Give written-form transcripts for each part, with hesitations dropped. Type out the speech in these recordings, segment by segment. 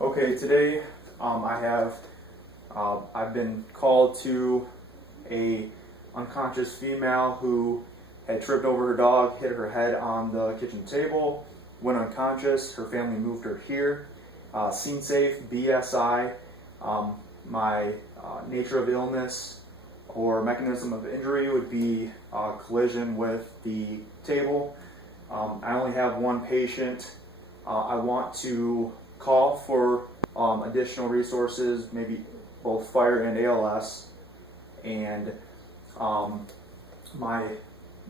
Okay, today I've been called to a unconscious female who had tripped over her dog, hit her head on the kitchen table, went unconscious. Her family moved her here. Scene safe, BSI. My nature of illness or mechanism of injury would be collision with the table. I only have one patient. I want to call for additional resources, maybe both fire and ALS. And my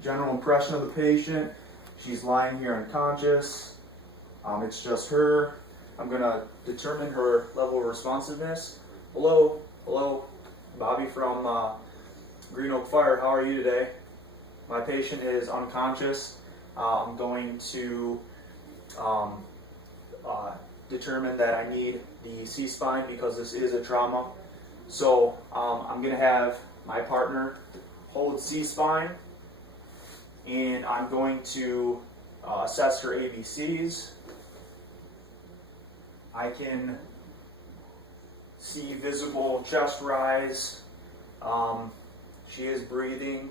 general impression of the patient, she's lying here unconscious. It's just her. I'm going to determine her level of responsiveness. Hello, Bobby from Green Oak Fire. How are you today? My patient is unconscious. I'm going to determine that I need the C-spine because this is a trauma. So I'm going to have my partner hold C-spine, and I'm going to assess her ABCs. I can see visible chest rise. She is breathing,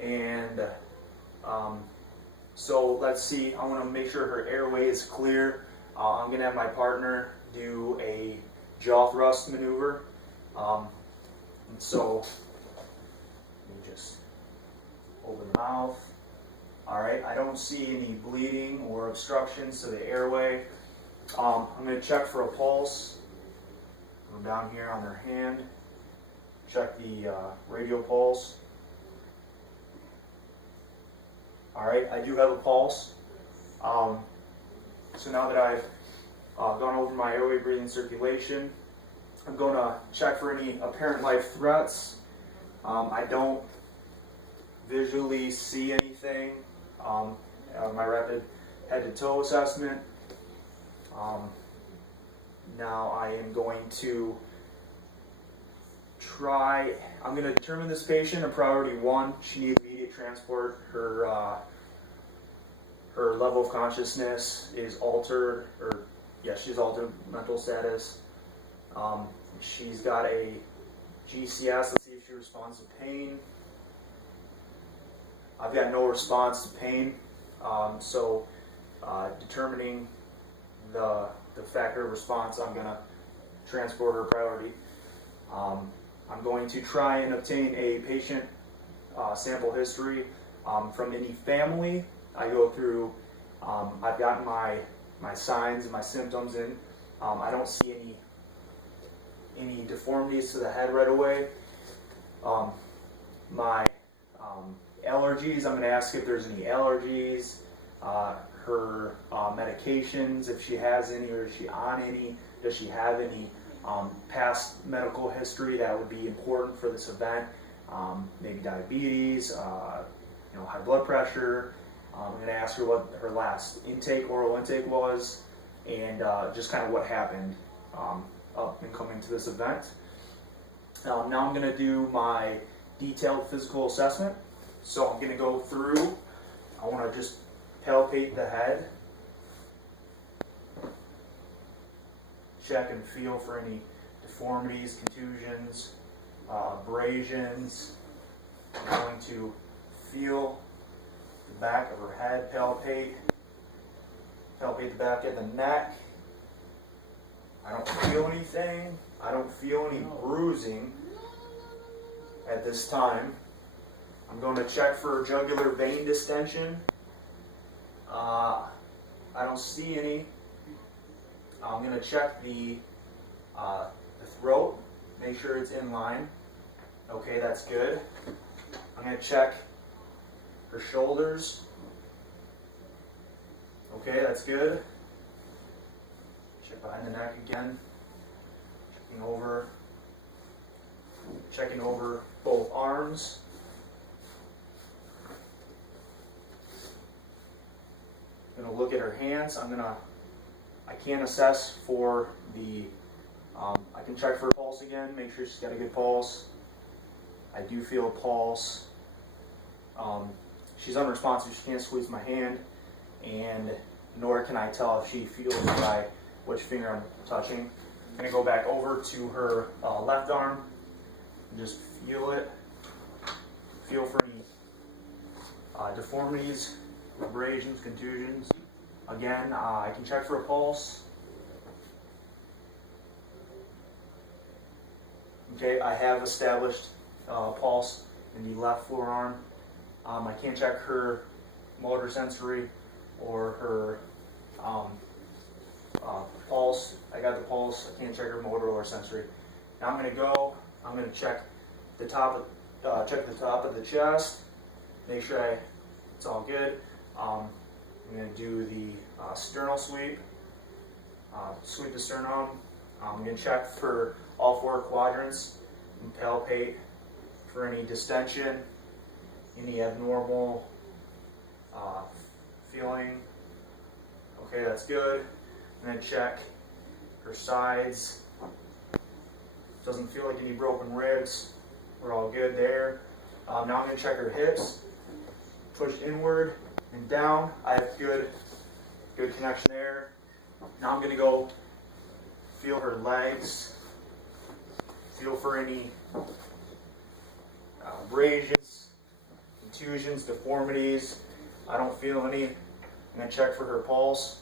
and so let's see. I want to make sure her airway is clear. I'm going to have my partner do a jaw thrust maneuver. And so let me just open the mouth. All right, I don't see any bleeding or obstructions to the airway. I'm going to check for a pulse. Go down here on her hand. Check the radial pulse. All right, I do have a pulse. So now that I've gone over my airway, breathing, circulation, I'm going to check for any apparent life threats. I don't visually see anything. My rapid head-to-toe assessment. Now I am going to I'm going to determine this patient a priority 1. She needs immediate transport. Her level of consciousness is altered, she's altered mental status. She's got a GCS. Let's see if she responds to pain. I've got no response to pain. So determining the factor of response, I'm going to transport her priority. I'm going to try and obtain a patient sample history from any family. I go through, I've gotten my signs and my symptoms in. I don't see any deformities to the head right away. My allergies, I'm going to ask if there's any allergies. Her medications, if she has any, or is she on any. Does she have any past medical history that would be important for this event? Maybe diabetes, high blood pressure. I'm going to ask her what her last oral intake was, and just kind of what happened up and coming to this event. Now I'm going to do my detailed physical assessment. So I'm going to go through. I want to just palpate the head, check and feel for any deformities, contusions, abrasions. I'm going to feel the back of her head, palpate the back of the neck. I don't feel anything. I don't feel any bruising at this time. I'm going to check for jugular vein distension. I don't see any. I'm going to check the throat, make sure it's in line. Okay, that's good. I'm going to check her shoulders. Okay, that's good. Check behind the neck again. Checking over both arms. I'm going to look at her hands. I can't assess for I can check for a pulse again, make sure she's got a good pulse. I do feel a pulse. She's unresponsive, she can't squeeze my hand, and nor can I tell if she feels my which finger I'm touching. I'm going to go back over to her left arm and just feel it. Feel for any deformities, abrasions, contusions. Again, I can check for a pulse. Okay, I have established pulse in the left forearm. I can't check her motor sensory or her pulse. I got the pulse. I can't check her motor or sensory. Now I'm going to check the top of the chest. Make sure it's all good. I'm going to do the sternal sweep. Sweep the sternum. I'm going to check for all 4 quadrants and palpate for any distension, any abnormal feeling. Okay, that's good. And then check her sides. Doesn't feel like any broken ribs. We're all good there. Now I'm going to check her hips. Push inward and down. I have good connection there. Now I'm going to go feel her legs. Feel for any abrasions, contusions, deformities. I don't feel any. I'm going to check for her pulse.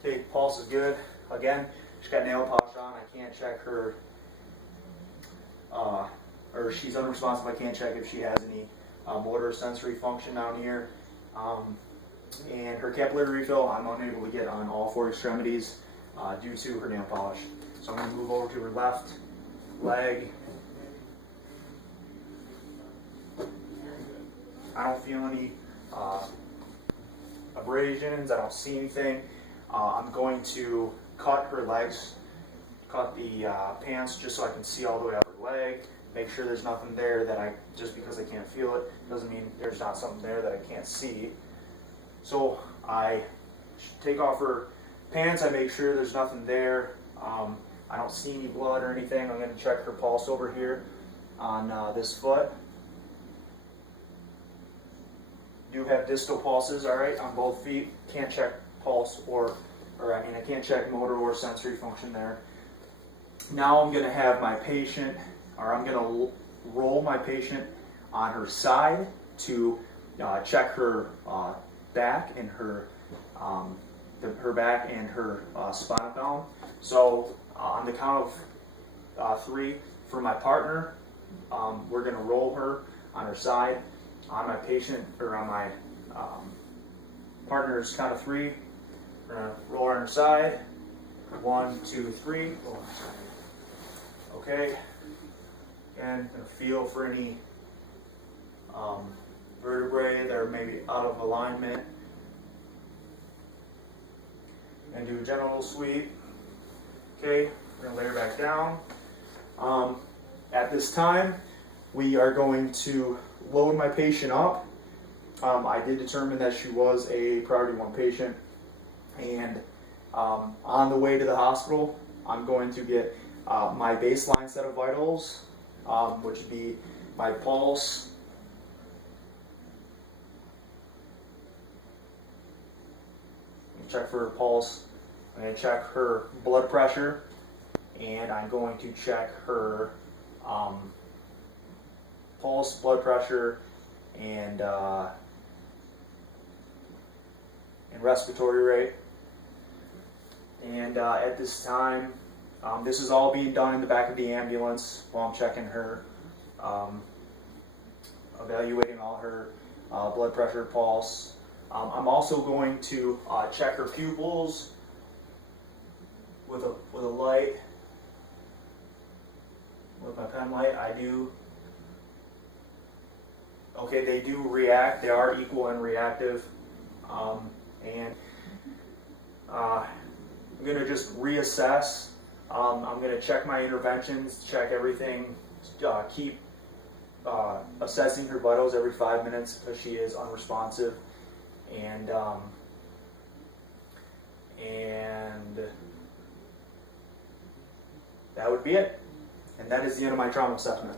Okay, pulse is good. Again, she's got nail polish on. I can't check her, or she's unresponsive. I can't check if she has any motor sensory function down here. And her capillary refill, I'm unable to get on all 4 extremities due to her nail polish. So I'm going to move over to her left leg. I don't feel any abrasions. I don't see anything. I'm going to cut her legs, cut the pants just so I can see all the way up her leg. Make sure there's nothing there that just because I can't feel it, doesn't mean there's not something there that I can't see. So I take off her pants, I make sure there's nothing there. I don't see any blood or anything. I'm going to check her pulse over here on this foot. Do have distal pulses, alright, on both feet. Can't check pulse I can't check motor or sensory function there. Now I'm going to have my patient, or I'm going to roll my patient on her side to check her back and her back and her spinal column. So on the count of 3 for my partner, we're going to roll her on her side. On my patient, or on my partner's count of 3, we're going to roll her on her side. 1, 2, 3. Okay. And feel for any vertebrae that are maybe out of alignment. And do a genital sweep. Okay, we're going to lay her back down. At this time, we are going to load my patient up. I did determine that she was a priority 1 patient, and on the way to the hospital, I'm going to get my baseline set of vitals, which would be my pulse, check for her pulse. I'm going to check her blood pressure, and I'm going to check her pulse, blood pressure, and respiratory rate. And at this time, this is all being done in the back of the ambulance while I'm checking her, evaluating all her blood pressure, pulse. I'm also going to check her pupils with a light, with my pen light. I do. Okay, they do react. They are equal and reactive. And I'm going to just reassess. I'm going to check my interventions, check everything, keep assessing her vitals every 5 minutes because she is unresponsive. And that would be it. And that is the end of my trauma assessment.